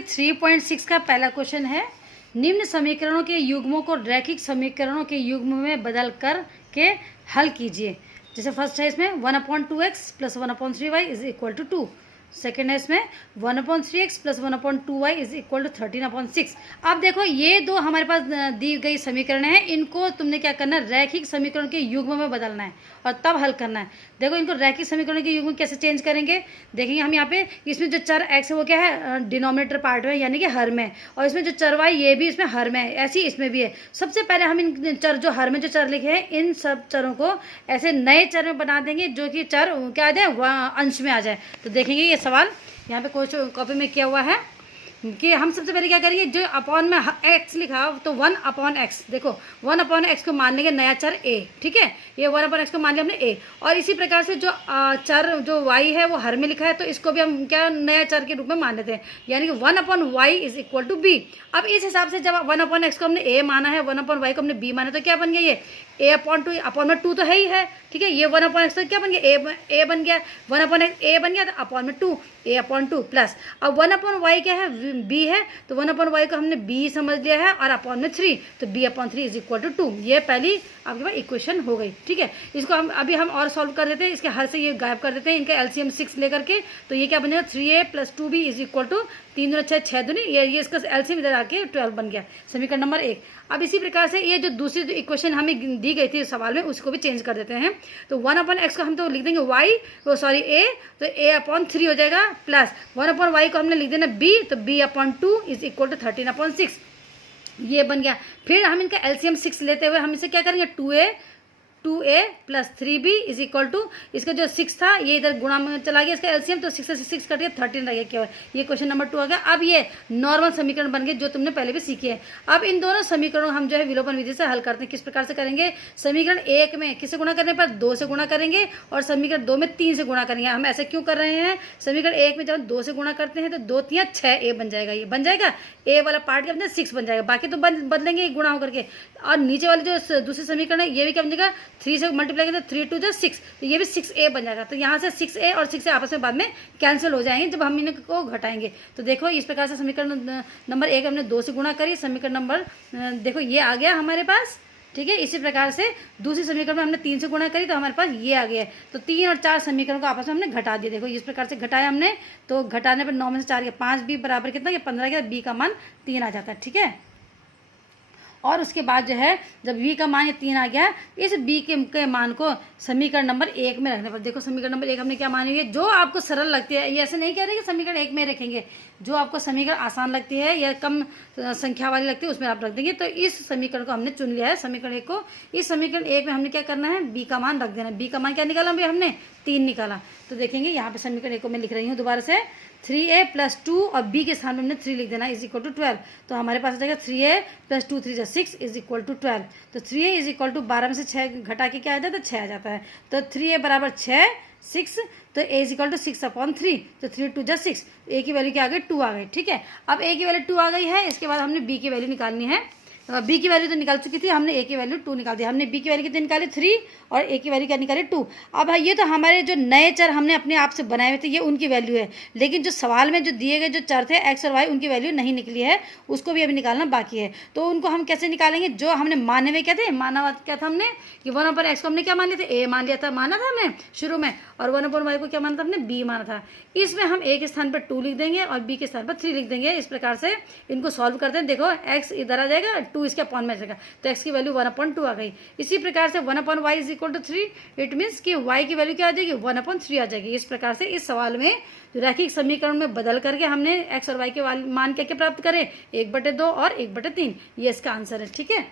देखिए 3.6 का पहला क्वेश्चन है, निम्न समीकरणों के युग्मों को रैखिक समीकरणों के युग्म में बदल कर के हल कीजिए। जैसे फर्स्ट है इसमें 1/2x plus 1/3y is equal to 2। Second है इसमें 1/3x plus 1/2y is equal to 13/6। अब देखो ये दो हमारे पास दी गई समीकरण है, इनको तुमने क्या करना है, रैखिक समीकरण के युग्म में बदलना है और तब हल करना है। देखो इनको रैखिक समीकरण के युग्म कैसे चेंज करेंगे, देखेंगे हम यहाँ पे, इसमें जो चर x है वो क्या है, डिनोमिनेटर पार्ट में यानी कि हर में, और इसमें जो चर y ये भी इसमें हर में है, ऐसे ही इसमें भी है। सबसे पहले हम इन चर जो हर में जो चर लिखे हैं इन सब चरों को ऐसे नए चर में बना देंगे जो कि चर क्या आ जाए, अंश में आ जाए। तो देखेंगे ये सवाल यहाँ पे कॉपी में किया हुआ है कि हम सबसे पहले क्या करेंगे, जो अपॉन में x लिखा तो 1/x, देखो 1/x को मान लेंगे नया चर a, ठीक है, ये 1/x को मान लिया हमने a। और इसी प्रकार से जो चर जो y है वो हर में लिखा है तो इसको भी हम क्या नया चर के रूप में मान लेते हैं, यानी कि 1/y is equal to b। अब इस हिसाब से जब 1/x को हमने a माना है, 1/y को हमने b माना, तो क्या बन गया, ये a/2, अपॉन में 2 तो है ही है, ठीक है, ये 1/x तो क्या बन गया, a बन गया, 1/x a बन गया, तो अपॉन में 2 a/2 प्लस, अब 1/y क्या है, b है, तो 1/y को हमने b समझ लिया है और अपॉन में 3, तो b/3 इज इक्वल टू 2। ये पहली आपके पास इक्वेशन हो गई, ठीक है। इसको हम और सॉल्व कर देते हैं, इसके हर से ये गायब कर देते हैं, इनका एलसीएम 6 लेकर के, तो ये क्या बनेगा 3a plus 2b is equal to 3 दूनी 6, 6 दूनी, ये इसका एलसीएम इधर आके 12 बन गया, समीकरण नंबर 1। अब इसी प्रकार से ये जो दूसरी जो इक्वेशन हमें दी गई थी सवाल में उसको भी चेंज कर देते हैं। तो 1/x को हम तो लिख देंगे y, वो सॉरी a, तो a/3 हो जाएगा, प्लस 1/y को हमने लिख देना b, तो b/2 इज इक्वल टू 13/6, ये बन गया। फिर हम इनका एलसीएम 6 लेते हुए हम इसे क्या करेंगे, 2a plus 3b is equal to, इसका जो 6 था ये इधर गुणा में चला गया, इसका एलसीएम, तो 6 से 6 कट गया, 13 रह गया केवल। ये क्वेश्चन नंबर 2 आ गया। अब ये नॉर्मल समीकरण बन गए जो तुमने पहले भी सीखे हैं। अब इन दोनों समीकरणों हम जो है विलोपन विधि से हल करते हैं। किस प्रकार से करेंगे, समीकरण 1 में किससे गुणा करने पर 2 से गुणा करेंगे और समीकरण 2 में 3 से गुणा करेंगे। हम ऐसे क्यों कर रहे हैं, समीकरण 1 में जब 2 से गुणा करते हैं तो 2 3 6 a बन जाएगा, ये बन जाएगा, a वाला पार्ट क्या बन जाएगा 6 बन जाएगा, बाकी तो बदलेंगे गुणा होकर के। और नीचे वाले जो दूसरे समीकरण है ये भी क्या बन जाएगा, 3 से मल्टीप्लाई तो 3 2 जा 6, तो ये भी 6a बन जाएगा। तो यहाँ से 6a और 6a आपस में बाद में कैंसिल हो जाएंगे जब हम इनको घटाएंगे। तो देखो इस प्रकार से समीकरण नंबर 1 हमने 2 से गुणा करी, समीकरण नंबर देखो ये आ गया हमारे पास, ठीक है। इसी प्रकार से दूसरी समीकरण में हमने 3 से गुणा करी तो हमारे पास ये आ गया है। तो 3 और 4 समीकरण को आपस में हमने घटा दिया, देखो इस प्रकार से घटाया हमने, तो घटाने पर 9 में से 4 गया 5, b बराबर कितना, 15 गया, b का मान 3 आ जाता है, ठीक है। और उसके बाद जो है जब v का मान ये 3 आ गया, इस b के मान को समीकरण नंबर 1 में रखने पर, देखो समीकरण नंबर 1 हमने क्या मानी है, जो आपको सरल लगती है, ये ऐसे नहीं कह रहे कि समीकरण 1 में रखेंगे, जो आपको समीकरण आसान लगती है या कम संख्या वाली लगती है उसमें आप रख देंगे। तो इस समीकरण को हमने चुन लिया है, समीकरण 1 को। इस समीकरण 1 में हमने क्या करना है, b का मान रख देना है। b का मान क्या निकाला भाई हमने, 3 निकाला। तो देखेंगे यहाँ पे समीकरण 1 को मैं लिख रही हूँ दोबारा से, 3a प्लस 2 और b के स्थान में हमने 3 लिख देना इज इक्वल टू 12। तो हमारे पास आ जाएगा 3a plus 2 3 6 is equal to 12। तो 3a इज इक्वल टू 12 में से 6 घटा के क्या आ जाता है, 6 आ जाता है। तो 3a बराबर 6, तो a इज इक्वल टू 6/3, तो 3 2 जा 6, a की वैल्यू क्या आ गई, 2 आ गई, ठीक है। अब a की वैल्यू 2 आ गई है, इसके बाद हमने b की वैल्यू निकालनी है। b की वैल्यू तो निकाल चुकी थी हमने, a की वैल्यू 2 निकाल दी हमने, b की वैल्यू कितनी निकाली 3 और a की वैल्यू क्या निकाली 2। अब ये तो हमारे जो नए चर हमने अपने आप से बनाए हुए थे ये उनकी वैल्यू है, लेकिन जो सवाल में जो दिए गए जो चर थे x और y उनकी वैल्यू नहीं निकली है, उसको भी अभी निकालना बाकी है। तो उनको हम कैसे निकालेंगे, जो हमने माने हुए क्या थे, माना क्या था हमने कि 1/x को हमने क्या मान लिया था, a मान लिया था, माना था हमने शुरू में, और 1/y को क्या माना था हमने, b माना था। इसमें हम a के स्थान पर 2 लिख देंगे और b के स्थान पर 3 लिख देंगे। इस प्रकार से इनको सॉल्व करते हैं। देखो x इधर आ जाएगा, 2 इसके अपॉन में आ जाएगा, तो x की वैल्यू 1/2 आ गई। इसी प्रकार से 1/y is equal to 3, it means कि y की वैल्यू क्या आ जाएगी, 1/3 आ जाएगी। इस प्रकार से इस सवाल में रैखिक समीकरण में बदल करके हमने x और y के मान क्या प्राप्त करें, 1/2 और 1/3, ये इसका आंसर है, ठीक है।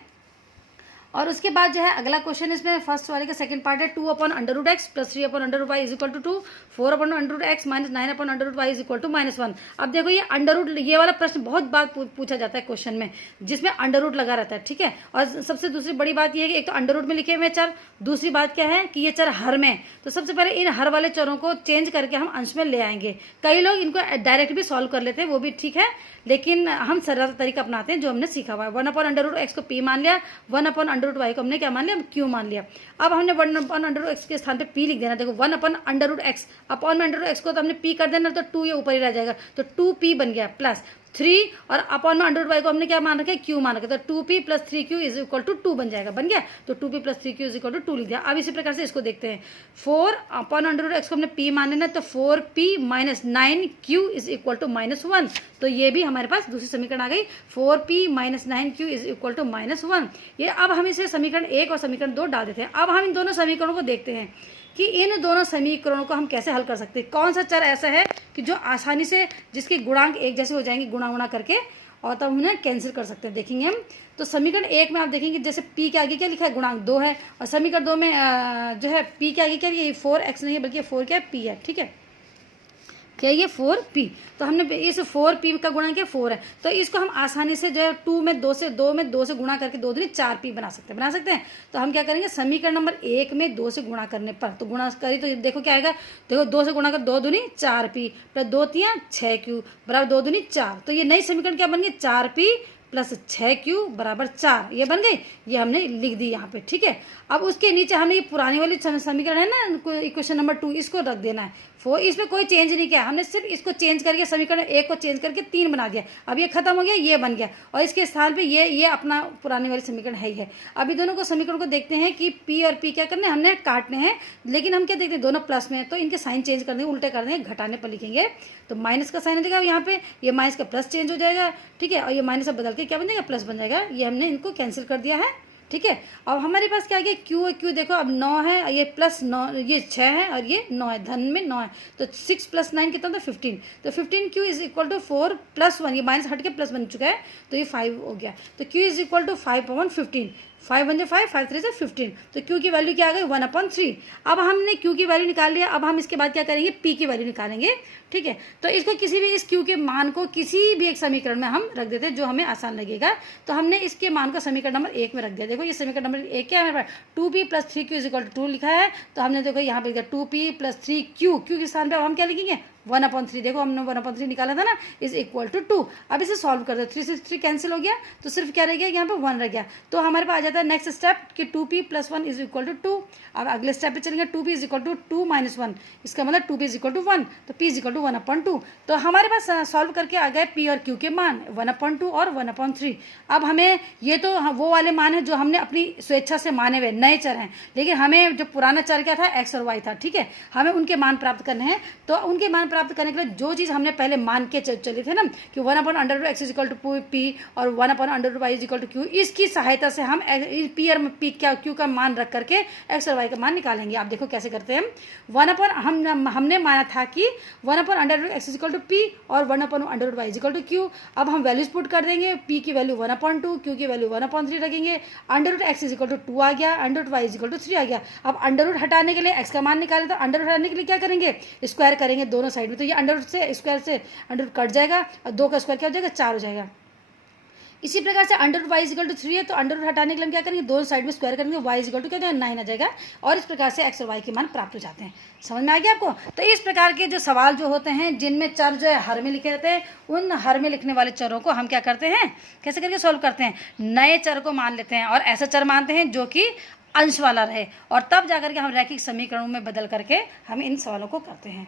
और उसके बाद जो है अगला क्वेश्चन, इसमें फर्स्ट वाले का सेकंड पार्ट है, 2/√x plus 3/√y is equal to 2, 4/√x minus 9/√y is equal to -1। अब देखो ये अंडर ये वाला प्रश्न बहुत बार पूछा जाता है क्वेश्चन में, जिसमें अंडर रूट लगा रहता है, ठीक है। और सबसे दूसरी बड़ी बात यह है कि एक तो अंडर रूट में लिखे हुए चर, दूसरी बात क्या है कि ये चर हर में, तो सबसे पहले इन हर वाले चरों को चेंज करके हम अंश में ले आएंगे। कई लोग इनको डायरेक्ट भी सॉल्व कर लेते हैं, वो भी ठीक है, लेकिन हम सरल तरीका अपनाते हैं जो हमने सीखा हुआ है। 1/√x को p मान लिया, 1/√y को हमने क्या मान लिया, q मान लिया। अब हमने 1/√x के स्थान पे p लिख देना। देखो 1/√x, अपॉन में √x को तो हमने p कर देना, तो 2 ये ऊपर ही रह जाएगा, तो 2p बन गया, प्लस 3 और अपॉन में अंडर रूट वाई को हमने क्या मान रखा है, क्यू मान रखा है, तो 2p plus 3q is equal to 2 बन जाएगा, बन गया। तो 2p plus 3q is equal to 2 लिख दिया। अब इसी प्रकार से इसको देखते हैं, 4 अपॉन अंडर रूट एक्स को हमने p मान लेना, तो 4p minus 9q is equal to -1। तो ये भी हमारे पास दूसरी समीकरण आ गई, 4p minus 9q is equal to -1। ये अब हम इसे समीकरण 1 और समीकरण 2 डाल देते हैं। अब हम इन दोनों समीकरणों को देखते हैं कि इन दोनों समीकरणों को हम कैसे हल कर सकते हैं, कौन सा चर ऐसा है कि जो आसानी से जिसके गुणांक एक जैसे हो जाएंगे गुणा करके, और तब उन्हें कैंसिल कर सकते हैं। देखेंगे हम, तो समीकरण 1 में आप देखेंगे जैसे p के आगे क्या लिखा है, गुणांक 2 है, और समीकरण 2 में जो है p के आगे क्या है, 4x नहीं है बल्कि 4 क्या है, p है, ठीक है, क्या ये 4p। तो हमने इस 4p का गुणा किया 4 है, तो इसको हम आसानी से जो है 2 में 2 से गुणा करके 2 दूनी 4p बना सकते हैं। तो हम क्या करेंगे, समीकरण नंबर 1 में 2 से गुणा करने पर, तो गुणा करी तो देखो क्या आएगा, देखो 2 से गुणा कर 2 दूनी 4p प्लस 2 तियां 6q बराबर 2 दूनी 4। तो ये नई समीकरण क्या बन गई, 4p प्लस 6q बराबर 4, ये बन गई, ये हमने लिख दी यहाँ पे, ठीक है। अब उसके नीचे हमने ये पुरानी वाली समीकरण है ना, इक्वेशन नंबर 2, इसको रख देना है। इसमें कोई चेंज नहीं किया हमने, सिर्फ इसको चेंज करके समीकरण 1 को चेंज करके 3 बना दिया। अब ये खत्म हो गया, ये बन गया, और इसके स्थान पे ये अपना पुरानी वाली समीकरण है ही है। अभी दोनों को समीकरण को देखते हैं कि p और p क्या करने हैं, हमने काटने हैं, लेकिन हम क्या देखते हैं, दोनों प्लस में है, तो इनके साइन चेंज कर देंगे, उल्टे कर देंगे, घटाने पर लिखेंगे, तो माइनस का साइन हो जाएगा यहाँ पे, ये माइनस का प्लस चेंज हो जाएगा, ठीक है, और ये माइनस से बदल के क्या बन जाएगा, प्लस बन जाएगा। ये हमने इनको कैंसिल कर दिया है, ठीक है। अब हमारे पास क्या आ गया, क्यू है, क्यू देखो अब 9 है, ये प्लस 9, ये 6 है और ये 9 है, धन में 9 है, तो 6 प्लस 9 कितना था, 15। तो 15q is equal to 4 plus 1, ये माइनस हट के प्लस बन चुका है, तो ये 5 हो गया। तो q इज इक्वल टू 5/15, 5 बन जाए 5, 5 3 से 15, तो q की वैल्यू क्या आ गई, 1/3। अब हमने q की वैल्यू निकाल लिया, अब हम इसके बाद क्या करेंगे, p की वैल्यू निकालेंगे, ठीक है। तो इसको किसी भी इस q के मान को किसी भी एक समीकरण में हम रख देते हैं जो हमें आसान लगेगा। तो हमने इसके मान को समीकरण नंबर 1 में रख दिया। देखो ये समीकरण नंबर 1 क्या है, मेरे पास 2p plus 3q is equal to 2 लिखा है, तो हमने देखो यहाँ पे 2p प्लस 3q, q के स्थान पे अब हम क्या लिखेंगे, 1/3। देखो हमने 1/3 निकाला था ना, इज इक्वल टू 2। अब इसे सॉल्व कर दो, 3 से 3 कैंसिल हो गया, तो सिर्फ क्या रह गया, यहाँ पे 1 रह गया। तो हमारे पास आ जाता है नेक्स्ट स्टेप कि 2p plus 1 is equal to 2। अब अगले स्टेप पे चलेंगे, 2p is equal to 2 minus 1, इसका मतलब 2p इज इक्वल टू 1, तो p इज इक्वल टू 1/2। तो हमारे पास सॉल्व करके आ गए p और q के मान 1/2 और 1/3। अब हमें ये तो वो वाले मान है जो हमने अपनी स्वेच्छा से माने हुए नए चर हैं, लेकिन हमें जो पुराना चर क्या था, x और y था, ठीक है, हमें उनके मान प्राप्त करने हैं। तो उनके मान प्राप्त करने के लिए जो चीज़ हमने पहले मान के चले थे ना कि 1/√x is equal to p और 1/√y is equal to q, इसकी सहायता से हम p और p क्या q का मान रख करके x और y का मान निकालेंगे। आप देखो कैसे करते हैं, हमने माना था कि 1/√x is equal to p और 1/√y is equal to q। अब हम वैल्यूज पुट कर देंगे, p की वैल्यू 1/2, q की वैल्यू 1/3 रखेंगे, √x इज इक्वल टू 2 आ गया, √y इज इक्वल टू 3 आ गया। अब अंडर हटाने के लिए x का मान निकाले, तो अंडर हटाने के लिए क्या करेंगे, स्क्वायर करेंगे दोनों साइड में, तो ये अंडर से स्क्वायर से अंडर कट जाएगा और 2 का स्क्वायर क्या हो जाएगा, 4 हो जाएगा। इसी प्रकार से under y is equal to 3 है, तो अंडर हटाने के लिए हम क्या करेंगे, दोनों साइड में स्क्वायर करेंगे, y इज इक्वल टू क्या 9 आ जाएगा, और इस प्रकार से x और y के मान प्राप्त हो जाते हैं। समझ में आ गया आपको। तो इस प्रकार के जो सवाल जो होते हैं जिनमें चर जो है हर में लिखे रहते हैं, उन हर में लिखने वाले चरों को हम क्या करते हैं, कैसे करके सॉल्व करते हैं, नए चर को मान लेते हैं और ऐसा चर मानते हैं जो कि अंश वाला रहे, और तब जाकर के हम रैखिक समीकरणों में बदल करके हम इन सवालों को करते हैं।